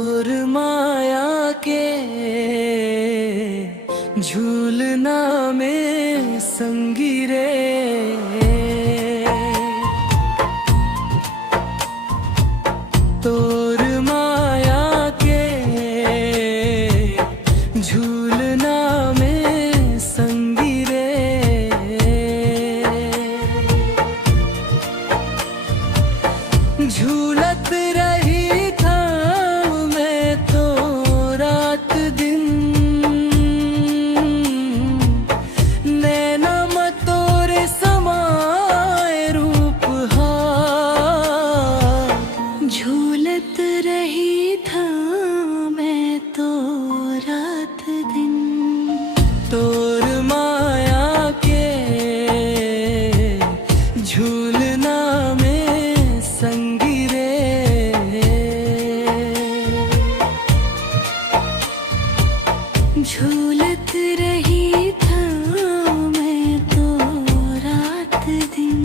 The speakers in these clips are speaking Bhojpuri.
तोर माया के झूलना में संगी रे, तोर माया के झूलना में संगी रे। झूलत रही था मैं तो रात दिन, नैना में तोरे समाए रूप हार। झूलत रही था मैं तो रात दिन, तोर माया के झूलना में संगी रे। झूलत रही था मैं तो रात दिन।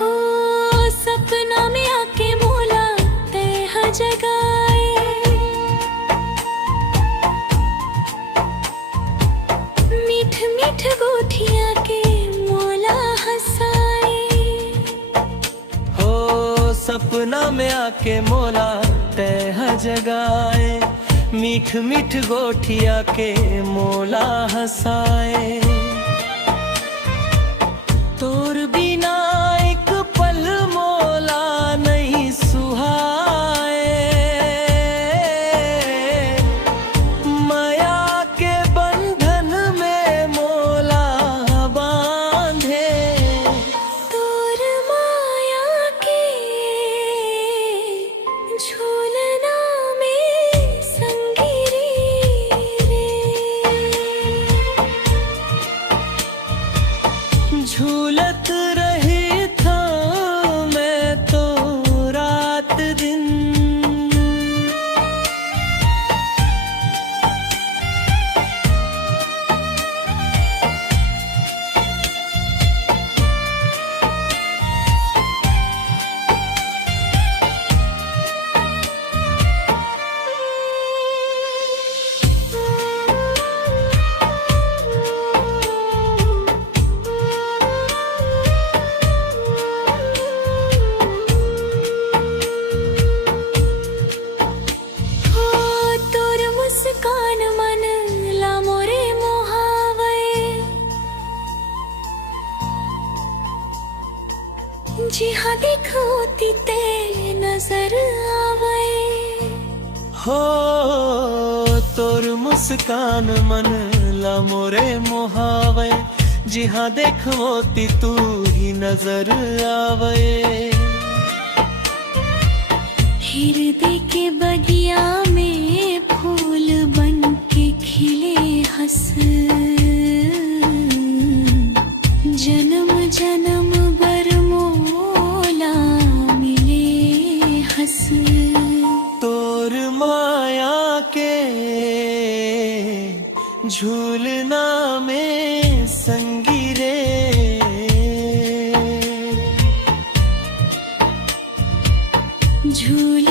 ओ सपना में आके मोला तह जगाए, मीठ मीठ गोठिया के मोला हंसाए। हो सपना में आके मोला तह जगाए, मीठ मीठ गोठिया के मोला हंसाए। तोर बिना एक पल मोला नहीं सुहाए, माया के बंधन में मोला बांधे। तोर माया के झूलना में संगी रे। झूलत रही था मैं तो रात दिन। मुस्कान मन ला मोरे मोहावे, जी हाँ देखो ते नजर आवे। हो तोर मुस्कान मन ला मोरे मोहावे, जी हाँ देखो ती तू ही नजर आवे। हृदय के बगिया में फूल बन के खिले हंस, जन्म जन्म भर मोला मिले हंस। तोर माया के झूलना में संगी रे। झूल